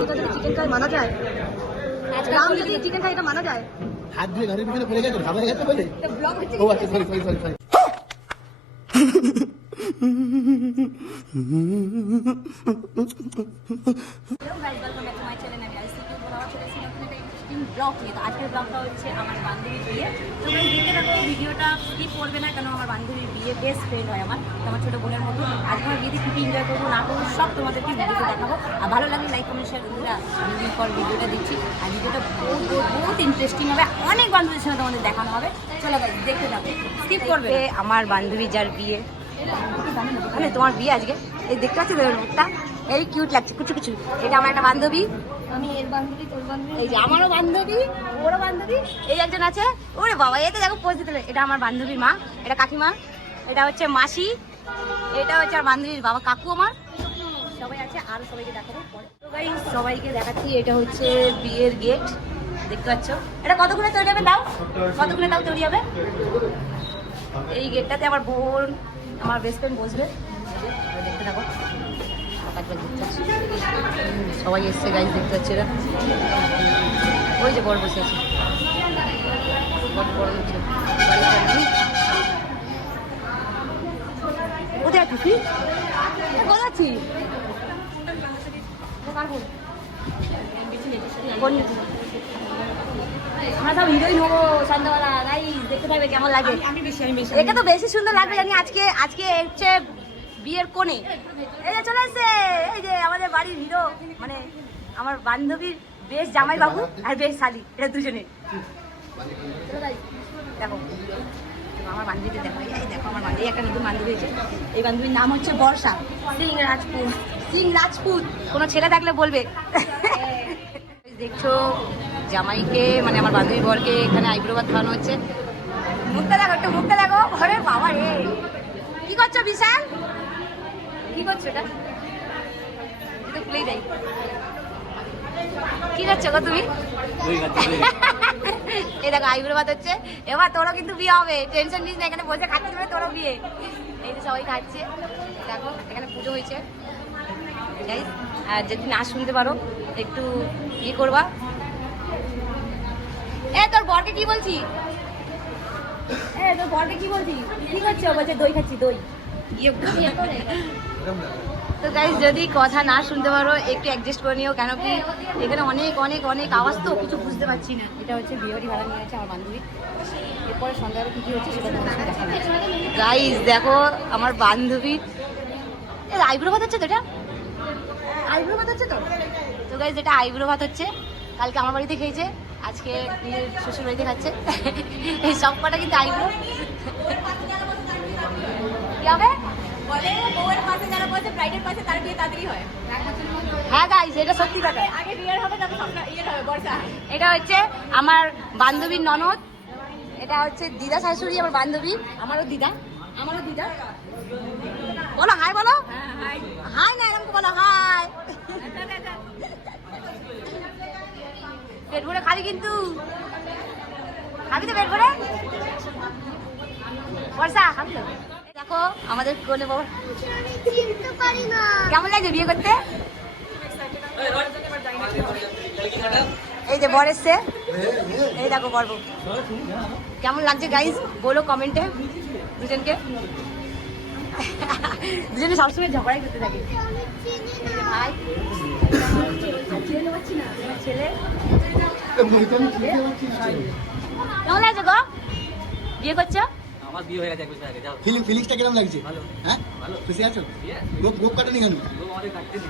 Chicken খাই মানা যায়, রাম যদি চিকেন খাই এটা মানা যায়? হাত ধুয়ে ঘরের পিছনে পড়ে গেছে, খাবার খেতে বলে। ও আচ্ছা, সরি সরি সরি সরি। আজকের ব্লগটা হচ্ছে আমার বান্ধবীর বিয়ে। তোমরা দেখতে থাকো, ভিডিওটা স্কিপ করবে না, কেন আমার বান্ধবীর বিয়ে বেস্ট ফ্রেন্ড হয় আমার, আমার ছোটো বোনের মতো। আজকে আমার বিয়েতে কী এনজয় করবো না করবো সব তোমাদেরকে ভিডিওতে দেখাবো। আর ভালো লাগলে লাইক কমেন্ট শেয়ার বন্ধুরা, আমি পর ভিডিওটা দিচ্ছি। আর ভিডিওটা বহুত ইন্টারেস্টিং হবে, অনেক বান্ধবীর সঙ্গে তোমাদের দেখানো হবে। চলো দেখতে থাকো, স্কিপ করবে। আমার বান্ধবী যার বিয়ে, মানে তোমার বিয়ে আজকে, এই দেখতে পাচ্ছি তোর মুখটা, এই কিউট লাগছে কিছু কিছু। এটা আমার একটা বান্ধবী, আমি এর বান্ধবী, তোর বান্ধবী, এই যে আমারও বান্ধবী, ওরও বান্ধবী, এই একজন আছে। ওরে বাবা, এতে দেখো পোজ দিতে। এটা আমার বান্ধবীর মা, এটা কাকিমা, এটা হচ্ছে মাসি, এটা হচ্ছে আমার বান্ধবীর বাবা কাকু, আমার সবাই আছে। আর সবাইকে দেখাবো পরে। তো ভাই সবাইকে দেখাচ্ছি, এটা হচ্ছে বিয়ের গেট, দেখতে পাচ্ছ। এটা কতক্ষণে তৈরি হবে দাও, কতক্ষণে দাও তৈরি হবে? এই গেটটাতে আমার বোন, আমার বেস্ট ফ্রেন্ড বসবে, দেখতে থাকো। সবাই এসছে গাইজ, দেখতে পাচ্ছি। এরা ওই যে বড় বসে আছে, কোথায় আছিস তুই? কোথায় আছিস? আমরা সব হিরোইন হবো সন্ধ্যাবেলা, গাইজ দেখতে থাকবে কেমন লাগে। একে তো বেশি সুন্দর লাগবে জানি। আজকে হচ্ছে বিয়ের কোণে, এই যে চলে এসছে, এই যে আমাদের বাড়ির হিরো, মানে আমার বান্ধবীর বেশ জামাই বাবু আর বেশ শালি, এটা দুজনে। দেখো আমার বান্ধবীতে দেখো, এই দেখো আমার বান্ধবী, একটা নতুন বান্ধবী হয়েছে। এই বান্ধবীর নাম হচ্ছে বর্ষা সিং রাজপুত। কোনো ছেলে থাকলে বলবে। দেখছো জামাইকে, মানে আমার বান্ধবী বরকে এখানে আইব্রো ভাত খাওয়ানো হচ্ছে। মুখটা দেখো, একটু মুখটা দেখো। ঘরে বাবা রে, কি করছো বিশাল? কি করছো এটা? খুলেই যাই। কি করছো গো তুমি? এই দেখো আইব্রো ভাত হচ্ছে। এবার তোরও কিন্তু বিয়ে হবে, টেনশন নিস না, এখানে বসে খাচ্ছিস মানে তোরও বিয়ে। এই যে সবাই খাচ্ছে, দেখো এখানে পুজো হয়েছে। আর যদি না শুনতে পারো একটু ইয়ে করবা। এ তোর বরকে কি বলছি? তোর বরকে কি বলছি? কি করছো? বলছে দই খাচ্ছি, দই। তো গাইস যদি কথা না শুনতে পারো একটু অ্যাডজাস্ট করে নিও, কেন কি এখানে অনেক অনেক অনেক আওয়াজ, তো কিছু বুঝতে পারছি না। এটা হচ্ছে বিয়েবাড়ি ভাড়া নিয়ে আছে আমার বান্ধবী। এরপরে সন্ধ্যাবেলা কী কী হচ্ছে সেটা তোমার সঙ্গে দেখানো। গাইস দেখো আমার বান্ধবীর আইব্রো ভাত হচ্ছে তো, এটা আইব্রো ভাত হচ্ছে তো। তো গাইস এটা আইব্রো ভাত হচ্ছে, কালকে আমার বাড়িতে খেয়েছে, আজকে নিজের শ্বশুর বাড়িতে খাচ্ছে। এই সব কটা কিন্তু আইব্রো। কি হবে? বলে বউয়ের পাশে যারা বসে, ব্রাইডের পাশে তার বিয়ে তাড়াতাড়ি হয়। হ্যাঁ গাইস এটা সত্যি কথা। আগে বিয়ের হবে, তারপর স্বপ্ন ইয়ে হবে বর্ষা। এটা হচ্ছে আমার বান্ধবীর ননদ, এটা হচ্ছে দিদা শাশুড়ি আমার বান্ধবী, আমারও দিদা, আমারও দিদা। বলো হাই, বলো হাই। না এরকম বলো হাই। পেট ভরে খাবি কিন্তু, খাবি তো পেট ভরে? বর্ষা খাবি তো? দেখো আমাদের কোলে বর, কেমন লাগছে বিয়ে করতে? এই যে বর এসছে, এই দেখো বর বউ কেমন লাগছে গাইস বলো কমেন্টে। দুজনকে দুজনে সবসময় ঝগড়াই করতে থাকে। ভাই ছেলে কেমন লাগছে গো বিয়ে করছো? আমার বিয়ে হয়ে গেছে 1 বছর আগে। যাও ফিলিংসটা কেমন লাগছে? ভালো। হ্যাঁ ভালো, খুশি আছো? গোপ কাটেনি কেন? গোপ আমাদের কাটতেনি।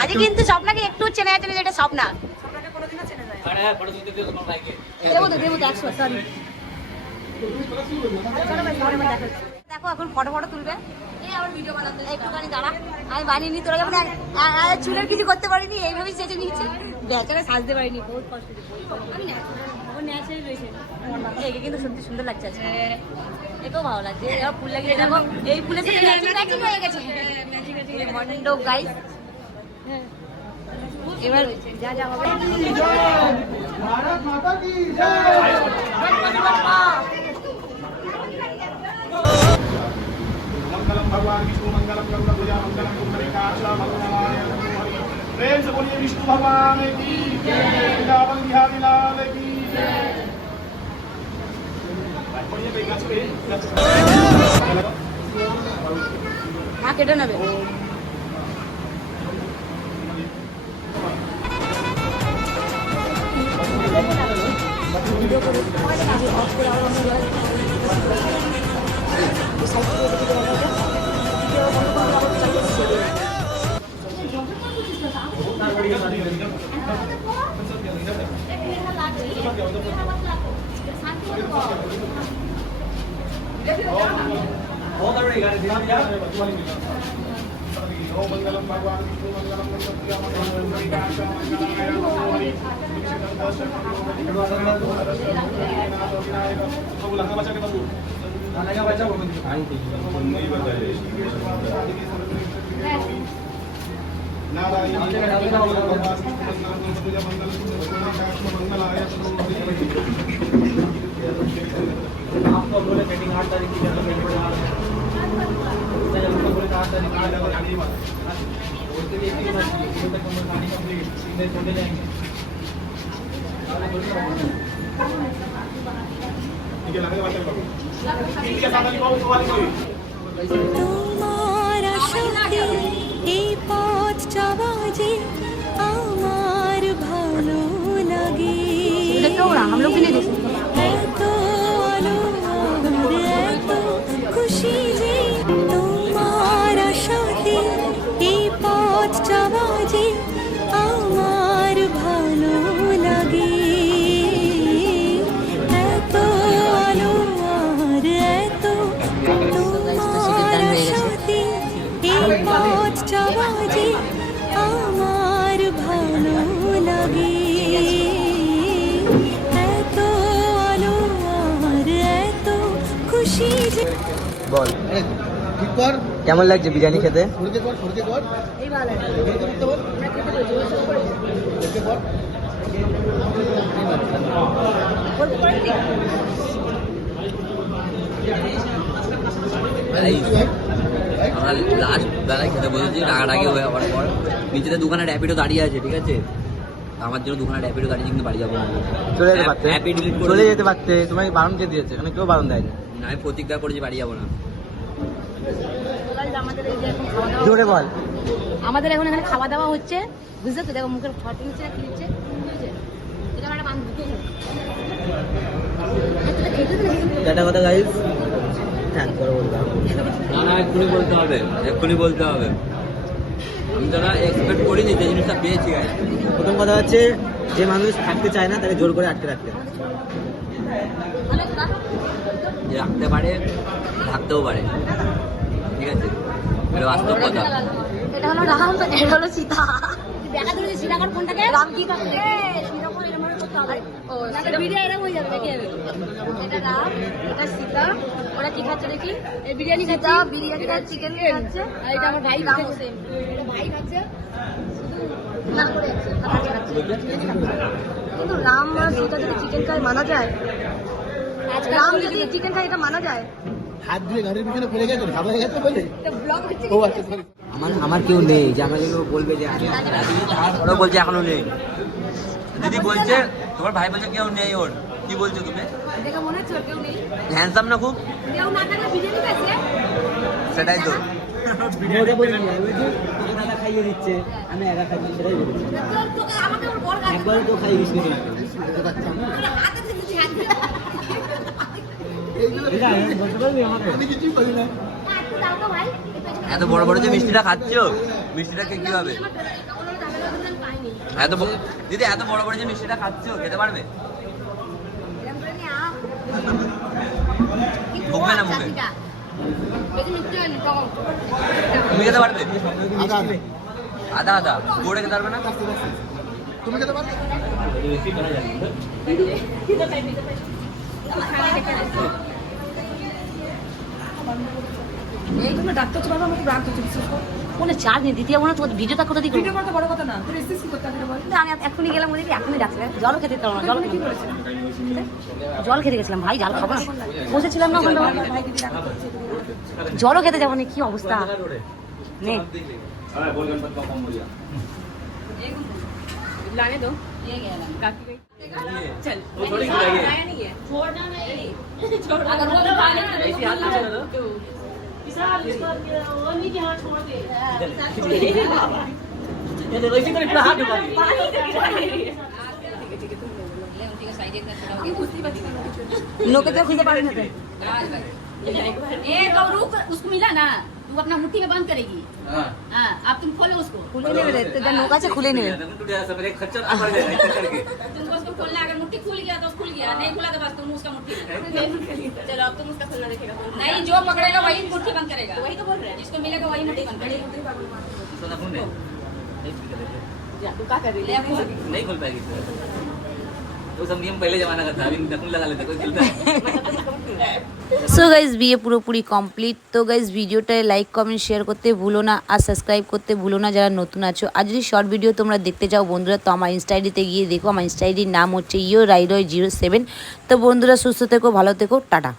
আজ কিন্তু স্বপ্নাকে একটু চেনা যাচ্ছে না, যেটা স্বপ্না। স্বপ্নাকে কোনোদিনও চেনা যায় না। আরে ফটো তুলতে দিও তোমার ভাইকে। দেবো তো 100, সরি। দেখো এখন ফটো তুলবে, এই আমার ভিডিও বানাতে একটুখানি দাঁড়া। আমি বানিয়ে তোরা যেমন চুলের কিছু করতে পারিনি, এইভাবেই সেজে নিয়েছে, বেচারা সাজতে পারিনি, বহুত কষ্ট। আমি ন্যাচারাল রয়েছে, একে কিন্তু সত্যি সুন্দর লাগছে আজকে, একেও ভালো লাগছে। এবার ফুল লাগিয়ে দেখো, এই ফুলের সাথে ম্যাচিং হয়ে গেছে মন্ডপ গাইস। এবার যা যা হবে भारत माता की जय। मंगलम भगवान विष्णु मंगलम गरुड़ध्वजा मंगलम कुंडलीकाक्ष मंगलाय प्रेम से बोलिए विष्णु भगवान की वृंदावन बिहारी लाल की হ্যাঁ কেটে নেবে ओम मंगलम भगवान विष्णु मंगलम आपको बोले सेटिंग 8 तारीख की जगह पे पड़ा बोले 8 तारीख की जगह जाने वाला बोलते थे कि बस ये तक हम गाड़ी कंप्लीट सीधे चले जाएंगे ठीक है लगे बात करो ठीक है साथ में बहुत सवाल कोई তোমার আশাতে এই পথ চলা যে আমার ভালো লাগে देखते हो ना हम लोग भी नहीं देख सकते এত আলো আর এত খুশি যে তোমার আশাতে এই পথ চলা যে আমার ভালো লাগে এত আলো আর এত তোমার আশাতে এই পথ চলা যে আমার ভালো লাগে এত আলো আর এত খুশি যে বল আরে ঠিক কর, কেমন লাগছে বিরিয়ানি খেতে? সরতে কর এই ভালো করতে বল, দেখতে কর। আমরা লাস্ট বেলায় খেতে বসেছি, রাগারাগি হয়ে যাওয়ার পর নিচেতে দোকানে র্যাপিডো দাঁড়িয়ে আছে, ঠিক আছে? আমার জন্য দোকানে র্যাপিডো দাঁড়িয়ে কিন্তু বাড়ি যাবো না। চলে যেতে পারতে, অ্যাপে ডিলিট করে চলে যেতে পারতে, তোমাকে বারণ কে দিয়েছে? এখানে কেউ বারণ দেয়নি। না, আমি প্রতিজ্ঞা করেছি বাড়ি যাবো না। আমাদের এই যে এখন খাওয়া দাওয়া জোরে বল। আমাদের এখন এখানে খাওয়া দাওয়া হচ্ছে, বুঝলে তো? দেখো মুখের ফটো নিচ্ছে না কি নিচ্ছে, বুঝেছে? এটা আমার বান্ধবী একটা কথা গাইস, থ্যাংক করে বলতে হবে। না এক্ষুনি বলতে হবে, আমি তো না এক্সপেক্ট করিনি, যে জিনিসটা পেয়েছি। প্রথম কথা হচ্ছে, যে মানুষ থাকতে চায় না তাকে জোর করে আটকে রাখতে হয়। যে রাখতে পারে, থাকতেও পারে, ঠিক আছে? এটা বাস্তব কথা। এটা হলো রাম, এটা হলো সীতা। দেখা দিল যে সীতাকার ফোনটাকে রাম কি করছে? সীতাকার এরকম করতে হবে। ও এটা ভিডিও এরকম হয়ে যাবে, দেখে যাবে। এটা রাম, এটা সীতা। ওরা কি খাচ্ছে দেখি? এই বিরিয়ানি খাচ্ছে, বিরিয়ানি খাচ্ছে, চিকেন খাচ্ছে। আর এটা আমার ভাই খাচ্ছে, এটা ভাই খাচ্ছে। না করে খাচ্ছে, কিন্তু রাম আর সীতা যদি চিকেন খায় মানা যায়? রাম যদি চিকেন খায় এটা মানা যায়? হাত ধুয়ে গাড়ির পিছনে পড়ে গেছে, খাবার হয়ে গেছে বলে। ও আচ্ছা সরি। আমার কেউ নেই যে আমাকে কেউ বলবে যে ওরা বলছে এখনো নেই। দিদি বলছে, তোমার ভাই বলছে কেউ নেই ওর। কি বলছো তুমি? দেখে মনে হচ্ছে ওর কেউ নেই। হ্যান্ডসাম না খুব? কেউ না থাকলে বিরিয়ানি খাচ্ছে। সেটাই তো। ওটা বলছি না, ওই যে একা খাইয়ে দিচ্ছে, আমি একা খাচ্ছি, সেটাই বলেছি। তোকে আমাকে ওর বড় কাজ একবার তো খাই বিস্কুট না হাতে দিচ্ছি, হাতে এটা বলতে পারবি আমাকে? আমি কিছুই করি না। একটু দাও তো ভাই। এত বড় বড় যে মিষ্টিটা খাচ্ছ, মিষ্টিটা কি হবে? দিদি এত বড় বড় যে মিষ্টিটা খাচ্ছ, খেতে পারবে? ঢুকবে না মুখে? তুমি খেতে পারবে? আদা আধা আধা পুরোটা খেতে পারবে না? তুমি খেতে পারো? এইগুলো ডাক্তার তো বাবা আমাকে ব্রাক করতে বিশ্বাস কর। কোনে চার্জ নেই দিতে যাবো না, তোমার ভিডিওটা কোথা দিয়ে ভিডিও করতে বড় কথা না, তুই এসেছিস কি করতে বল? আমি এখনই গেলাম ওদিকে, এখনই যাচ্ছে। জল খেতে দিতাম না, জল খেতে করেছিলাম, জল খেতে গেছিলাম ভাই, জল খাবো না, বসেছিলাম না ওখানে। জলও খেতে যাবো না, কি অবস্থা নে। लाने दो ये गया काकी गई चल वो थोड़ी गिराएगी। आया नहीं है छोड़ना नहीं छोड़ अगर वो खा ले ऐसे हाथ में चला दो। ये देखो इसी तरह पूरा हाथ डुबा दिया। लोग तो खुद पानी में ए तो रुक उसको मिला ना तू अपना मुट्ठी में बंद करेगी हां हाँ अब तुम खोलो उसको খুলে নেবে রে তোদের নৌকা আছে খুলে নেবে टूट जाएगा सब एक खच्चर पड़ जाएगा इतना करके। तुमको उसको खोलना अगर मुट्ठी खुल गया तो खुल गया नहीं खुला तो बस तुम उसका मुट्ठी चलो अब तुम उसका खोलना देखेगा नहीं जो पकड़ेगा वही मुट्ठी बंद करेगा वही तो बोल रहे हैं जिसको मिलेगा वही मुट्ठी बंद करेगा इसका फोन है तू क्या कर रही है नहीं खोल पाएगी वो सब नियम पहले जमाना का था अभी नकुल लगा लेता कोई खेलता है। সো গাইজ বিয়ে পুরোপুরি কমপ্লিট। তো গাইজ ভিডিওটায় লাইক কমেন্ট শেয়ার করতে ভুলো না আর সাবস্ক্রাইব করতে ভুলো না যারা নতুন আছো। আর যদি শর্ট ভিডিও তোমরা দেখতে চাও বন্ধুরা তো আমার ইনস্টা আইডিতে গিয়ে দেখো। আমার ইনস্টা আইডির নাম হচ্ছে ইয়ো রাইডয় 07। তো বন্ধুরা সুস্থ থেকো ভালো থেকো টাটা।